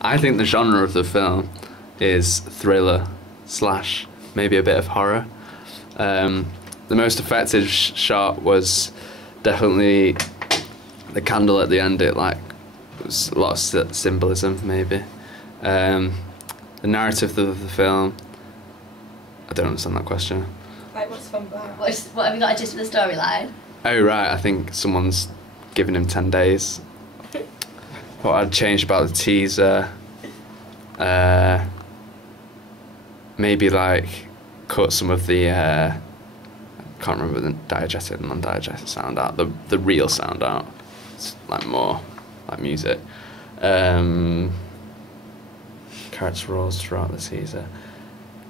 I think the genre of the film is thriller slash maybe a bit of horror. The most effective shot was definitely the candle at the end. It was a lot of symbolism, maybe. The narrative of the film, I don't understand that question. Like, what's fun about? What have you got a gist for the storyline? Oh right, I think someone's giving him 10 days. What I'd change about the teaser, maybe cut some of the, I can't remember the diegetic and non-diegetic sound out, the real sound out. It's more like music. Character roles throughout the teaser.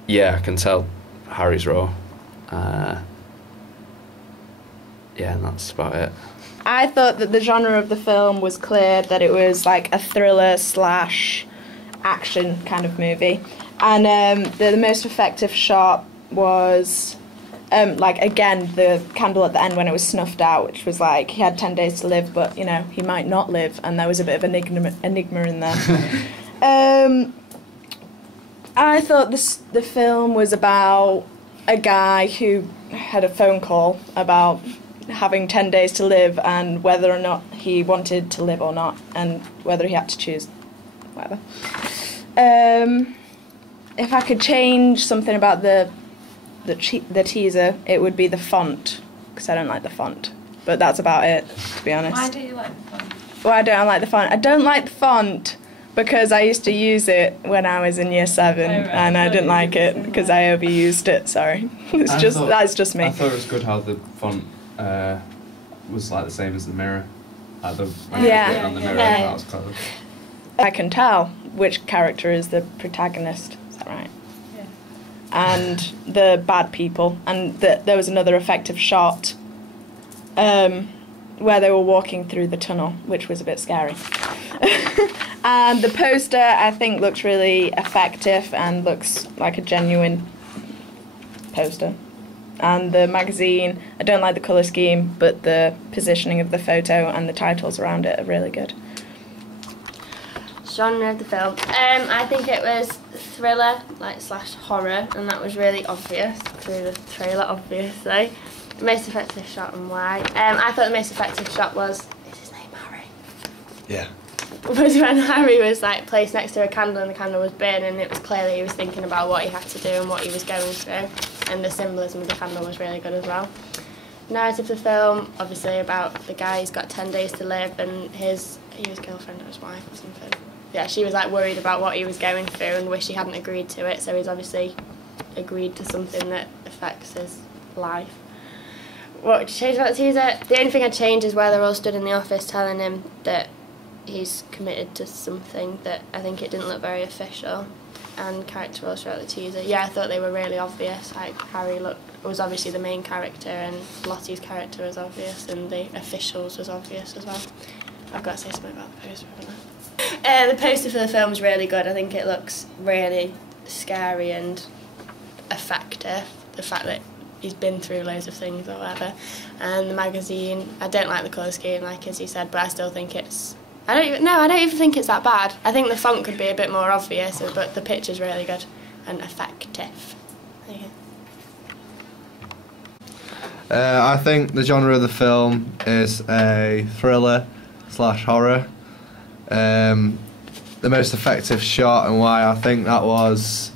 Yeah, I can tell Harry's role. Yeah, and that's about it. I thought that the genre of the film was clear, that it was like a thriller slash action kind of movie. And the most effective shot was, again, the candle at the end when it was snuffed out, which was like he had 10 days to live, but, you know, he might not live, and there was a bit of enigma in there. I thought the film was about a guy who had a phone call about having 10 days to live and whether or not he wanted to live or not, and whether he had to choose, whatever. If I could change something about the teaser, it would be the font, because I don't like the font. But that's about it, to be honest. Why do you like the font? Why don't I like the font? I don't like the font because I used to use it when I was in year 7, and I didn't like it because I overused it. Sorry, that's just me. I thought it was good how the font was like the same as the mirror, when you put it on the mirror. That was clever. I can tell which character is the protagonist. Is that right? Yeah. And the bad people, and there was another effective shot where they were walking through the tunnel, which was a bit scary. And the poster, I think, looks really effective and looks like a genuine poster. And the magazine, I don't like the colour scheme, but the positioning of the photo and the titles around it are really good. Genre of the film. I think it was thriller, slash horror, and that was really obvious through the trailer, obviously. The most effective shot and why. I thought the most effective shot was, is his name Harry? Yeah. Was when Harry was placed next to a candle and the candle was burning, and it was clearly he was thinking about what he had to do and what he was going through, and the symbolism of the candle was really good as well. Narrative of the film, obviously about the guy who's got 10 days to live, and his girlfriend or his wife or something. Yeah, she was worried about what he was going through and wished he hadn't agreed to it, so he's obviously agreed to something that affects his life. What would you change about the teaser? The only thing I'd change is where they're all stood in the office telling him that he's committed to something, that I think it didn't look very official. And character roles throughout the teaser. Yeah, I thought they were really obvious. Harry was obviously the main character, and Lottie's character was obvious, and the officials was obvious as well. I've got to say something about the poster, haven't I? The poster for the film is really good. I think it looks really scary and effective. The fact that he's been through loads of things or whatever. And the magazine, I don't like the colour scheme, as you said, but I still think it's... I don't even think it's that bad. I think the font could be a bit more obvious, but the picture's really good and effective. There you go. I think the genre of the film is a thriller slash horror. The most effective shot and why, I think that was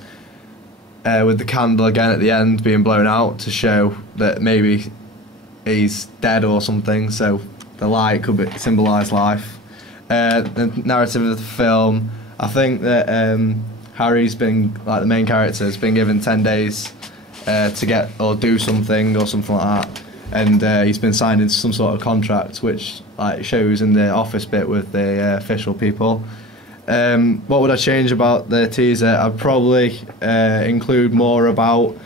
with the candle again at the end being blown out to show that maybe he's dead or something, so the light could symbolise life. The narrative of the film, I think that Harry's been, the main character, has been given 10 days to get or do something or something like that, and he's been signed into some sort of contract, which shows in the office bit with the official people. What would I change about the teaser? I'd probably include more about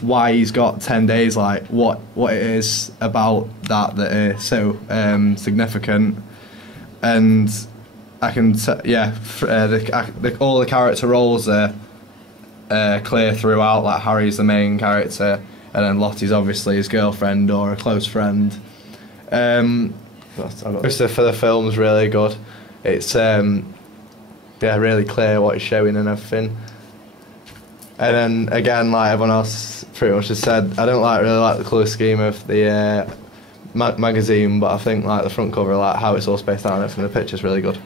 why he's got 10 days, what it is about that is so significant. And I can all the character roles are clear throughout. Harry's the main character, and then Lottie's obviously his girlfriend or a close friend. The poster for the film's really good. It's yeah, really clear what he's showing and everything. And then again, like everyone else pretty much has said, I don't really like the colour scheme of the magazine, but I think like the front cover, like how it's all spaced out and everything, the picture's really good.